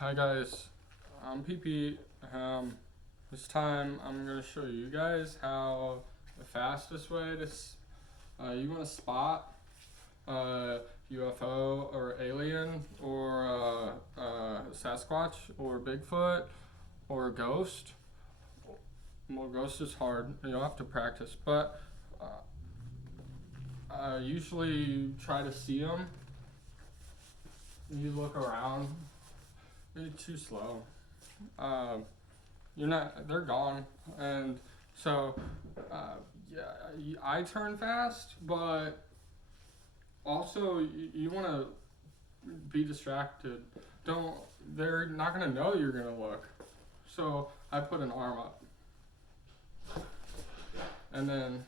Hi guys, I'm PP. This time I'm going to show you guys how the fastest way to you want to spot UFO or alien or Sasquatch or Bigfoot or ghost. Well, ghost is hard. You'll have to practice, but usually try to see them. You look around. You're too slow. They're gone. And so, I turn fast, but also you want to be distracted. They're not going to know you're going to look. So I put an arm up. And then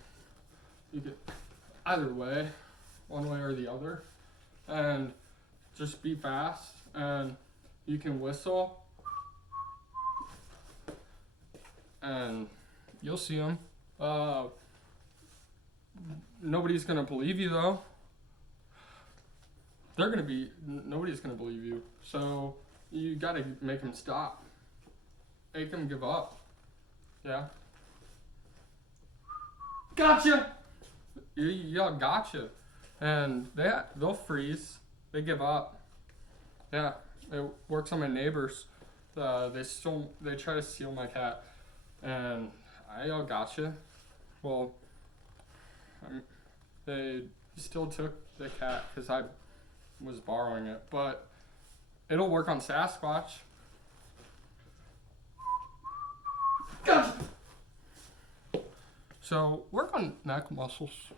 you get either way, one way or the other. And just be fast. And you can whistle, and you'll see them. Nobody's gonna believe you though. Nobody's gonna believe you. So you gotta make them stop. Make them give up. Yeah. Gotcha. Y'all gotcha. And they'll freeze. They give up. Yeah, it works on my neighbors. They try to steal my cat, and I all gotcha. Well, they still took the cat because I was borrowing it, but it'll work on Sasquatch. Gotcha. So work on neck muscles.